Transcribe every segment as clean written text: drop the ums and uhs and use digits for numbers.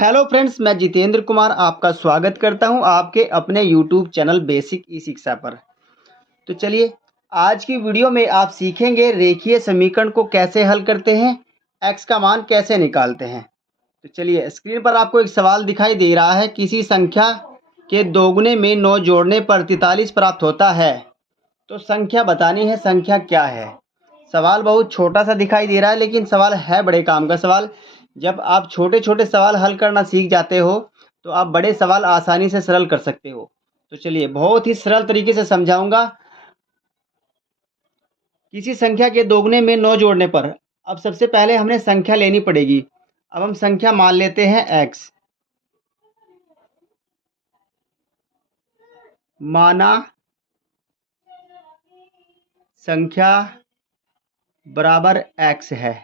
Hello friends, मैं जितेंद्र कुमार आपका स्वागत करता हूं आपके अपने यूट्यूब चैनल बेसिक ई शिक्षा पर। तो चलिए, आज की वीडियो में आप सीखेंगे रेखीय समीकरण को कैसे हल करते हैं, एक्स का मान कैसे निकालते हैं। तो चलिए, स्क्रीन पर आपको एक सवाल दिखाई दे रहा है, किसी संख्या के दोगुने में 9 जोड़ने पर 43 प्राप्त होता है। तो संख्या बतानी है, संख्या क्या है। सवाल बहुत छोटा सा दिखाई दे रहा है, लेकिन सवाल है बड़े काम का सवाल। जब आप छोटे छोटे सवाल हल करना सीख जाते हो तो आप बड़े सवाल आसानी से सरल कर सकते हो। तो चलिए, बहुत ही सरल तरीके से समझाऊंगा। किसी संख्या के दोगुने में 9 जोड़ने पर, अब सबसे पहले हमने संख्या लेनी पड़ेगी। अब हम संख्या मान लेते हैं एक्स। माना संख्या बराबर एक्स है।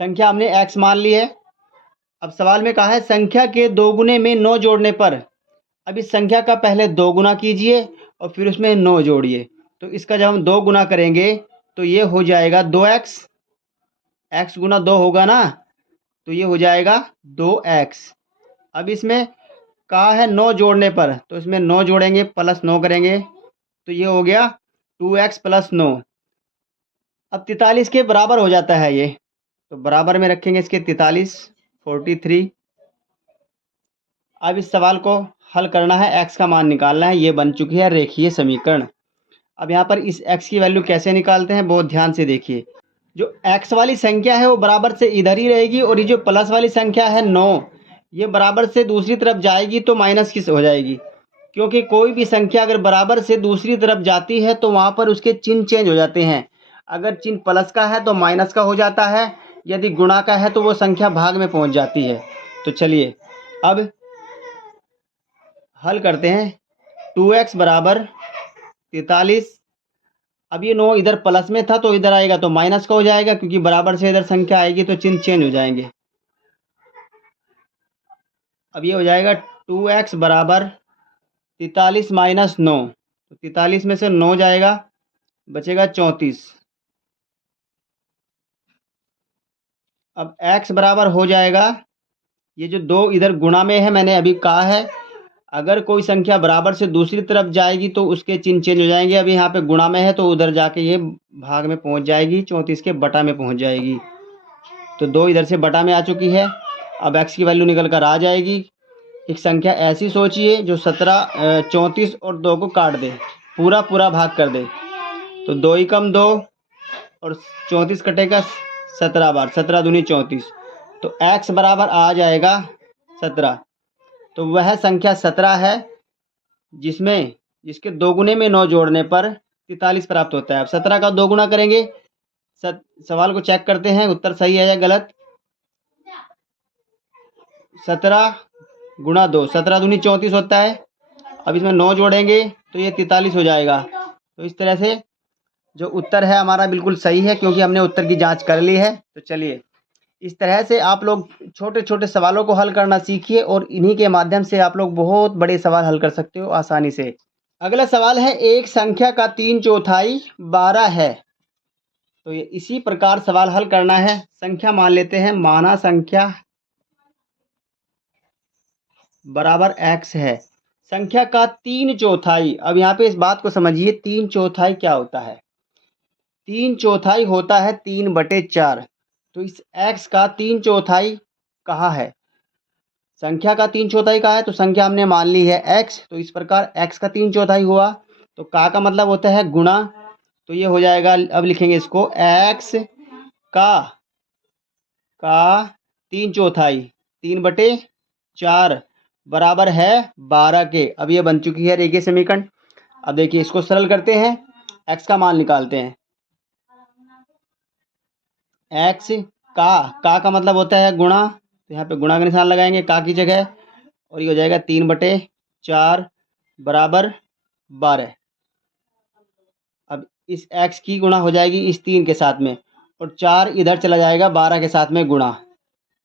संख्या हमने एक्स मान ली है। अब सवाल में कहा है संख्या के दोगुने में 9 जोड़ने पर। अब इस संख्या का पहले 2 गुना कीजिए और फिर उसमें 9 जोड़िए। तो इसका जब हम 2 गुना करेंगे तो ये हो जाएगा 2x। x गुना 2 होगा ना, तो ये हो जाएगा 2x। अब इसमें कहा है 9 जोड़ने पर, तो इसमें 9 जोड़ेंगे प्लस 9 करेंगे तो ये हो गया 2x प्लस 9। अब 43 के बराबर हो जाता है ये, तो बराबर में रखेंगे इसके 43, 43। अब इस सवाल को हल करना है, x का मान निकालना है। ये बन चुकी है रेखीय समीकरण। अब यहाँ पर इस x की वैल्यू कैसे निकालते हैं, बहुत ध्यान से देखिए। जो x वाली संख्या है वो बराबर से इधर ही रहेगी, और ये जो प्लस वाली संख्या है 9, ये बराबर से दूसरी तरफ जाएगी तो माइनस की हो जाएगी। क्योंकि कोई भी संख्या अगर बराबर से दूसरी तरफ जाती है तो वहाँ पर उसके चिन्ह चेंज हो जाते हैं। अगर चिन्ह प्लस का है तो माइनस का हो जाता है, यदि गुणा का है तो वो संख्या भाग में पहुँच जाती है। तो चलिए, अब हल करते हैं। 2x बराबर 43। अब ये 9 इधर प्लस में था तो इधर आएगा तो माइनस का हो जाएगा, क्योंकि बराबर से इधर संख्या आएगी तो चिन्ह चेंज हो जाएंगे। अब ये हो जाएगा 2x बराबर 43 माइनस 9। तो 43 में से 9 जाएगा, बचेगा 34। अब x बराबर हो जाएगा, ये जो 2 इधर गुणा में है, मैंने अभी कहा है अगर कोई संख्या बराबर से दूसरी तरफ जाएगी तो उसके चिन्ह चेंज हो जाएंगे। अभी यहाँ पे गुणा में है तो उधर जाके ये भाग में पहुँच जाएगी, 34 के बटा में पहुँच जाएगी। तो 2 इधर से बटा में आ चुकी है। अब x की वैल्यू निकल कर आ जाएगी। एक संख्या ऐसी सोचिए जो 34 और 2 को काट दे, पूरा पूरा भाग कर दे। तो 2 ही कम 2 और 34 कटेगा 17 बार, 17 दूनी 34। तो x बराबर आ जाएगा 17। तो वह संख्या 17 है जिसके दोगुने में 9 जोड़ने पर 43 प्राप्त होता है। अब 17 का 2 गुना करेंगे। सवाल को चेक करते हैं उत्तर सही है या गलत। 17 गुणा 2, 17 दूनी 34 होता है। अब इसमें 9 जोड़ेंगे तो ये 43 हो जाएगा। तो इस तरह से जो उत्तर है हमारा बिल्कुल सही है, क्योंकि हमने उत्तर की जांच कर ली है। तो चलिए, इस तरह से आप लोग छोटे छोटे सवालों को हल करना सीखिए और इन्हीं के माध्यम से आप लोग बहुत बड़े सवाल हल कर सकते हो आसानी से। अगला सवाल है, एक संख्या का 3/4 12 है। तो ये इसी प्रकार सवाल हल करना है। संख्या मान लेते हैं, माना संख्या बराबर x है। संख्या का 3/4, अब यहाँ पे इस बात को समझिए, 3/4 क्या होता है। 3/4 होता है 3/4। तो इस x का 3/4 कहाँ है, संख्या का 3/4 कहाँ है, तो संख्या हमने मान ली है x। तो इस प्रकार x का 3/4 हुआ, तो का मतलब होता है गुणा। तो ये हो जाएगा, अब लिखेंगे इसको x का 3/4, 3/4 बराबर है 12 के। अब ये बन चुकी है रेखीय समीकरण। अब देखिए, इसको सरल करते हैं, x का मान निकालते हैं। x का मतलब होता है गुणा, तो यहाँ पे गुणा का निशान लगाएंगे का की जगह, और ये हो जाएगा 3/4 बराबर 12। अब इस x की गुणा हो जाएगी इस 3 के साथ में, और 4 इधर चला जाएगा 12 के साथ में गुणा,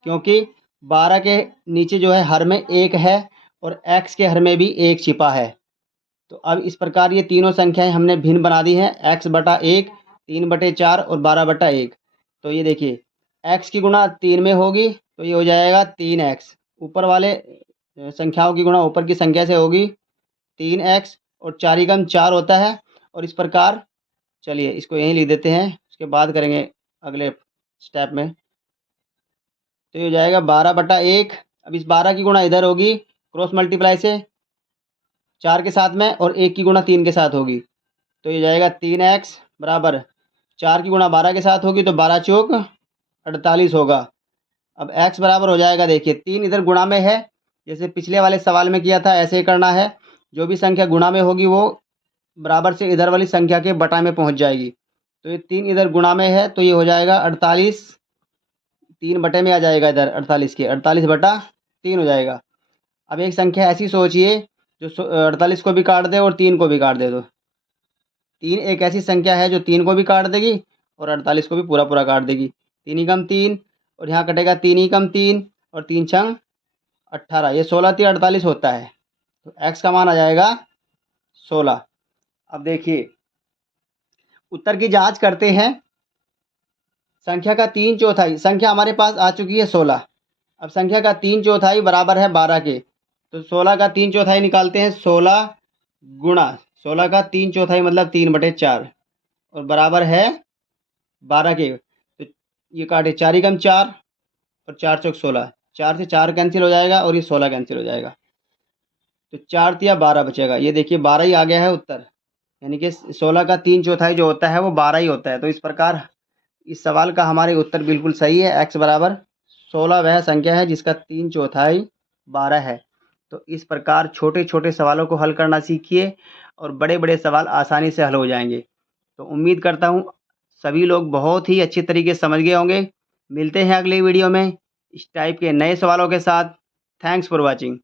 क्योंकि 12 के नीचे जो है हर में 1 है और x के हर में भी 1 छिपा है। तो अब इस प्रकार ये तीनों संख्याएं हमने भिन्न बना दी हैं, x/1, 3/4 और 12/1। तो ये देखिए, x की गुणा 3 में होगी तो ये हो जाएगा 3x, ऊपर वाले संख्याओं की गुणा ऊपर की संख्या से होगी 3x, और 4 एकम 4 होता है। और इस प्रकार चलिए इसको यहीं लिख देते हैं, उसके बाद करेंगे अगले स्टेप में। तो ये हो जाएगा 12/1। अब इस 12 की गुणा इधर होगी क्रॉस मल्टीप्लाई से 4 के साथ में, और 1 की गुणा 3 के साथ होगी। तो ये जाएगा 3x बराबर 4 की गुणा 12 के साथ होगी, तो 12 चौक 48 होगा। अब x बराबर हो जाएगा, देखिए 3 इधर गुणा में है, जैसे पिछले वाले सवाल में किया था ऐसे ही करना है। जो भी संख्या गुणा में होगी वो बराबर से इधर वाली संख्या के बटा में पहुंच जाएगी। तो ये 3 इधर गुणा में है, तो ये हो जाएगा 48, 3 बटे में आ जाएगा इधर 48 के, 48/3 हो जाएगा। अब एक संख्या ऐसी सोचिए जो 48 को भी काट दे और 3 को भी काट दे। तो 3 एक ऐसी संख्या है जो 3 को भी काट देगी और 48 को भी पूरा पूरा काट देगी। 3 एकम 3, और यहाँ कटेगा 3 एकम 3, और 3 छंग 18, ये 16 3 48 होता है। तो x का मान आ जाएगा 16। अब देखिए उत्तर की जांच करते हैं। संख्या का 3/4, संख्या हमारे पास आ चुकी है 16। अब संख्या का 3/4 बराबर है 12 के, तो 16 का 3/4 निकालते हैं। 16 गुणा 16 का 3/4 मतलब 3/4, और बराबर है 12 के। तो ये काटे 4 एकम 4, और 4 चौक 16, 4 से 4 कैंसिल हो जाएगा, और ये 16 कैंसिल हो जाएगा। तो 4 तिया 12 बचेगा। ये देखिए 12 ही आ गया है उत्तर, यानी कि 16 का 3/4 जो होता है वो 12 ही होता है। तो इस प्रकार इस सवाल का हमारे उत्तर बिल्कुल सही है। x बराबर 16 वह संख्या है जिसका 3/4 12 है। तो इस प्रकार छोटे छोटे सवालों को हल करना सीखिए, और बड़े बड़े सवाल आसानी से हल हो जाएंगे। तो उम्मीद करता हूँ सभी लोग बहुत ही अच्छी तरीके से समझ गए होंगे। मिलते हैं अगले वीडियो में इस टाइप के नए सवालों के साथ। Thanks for watching.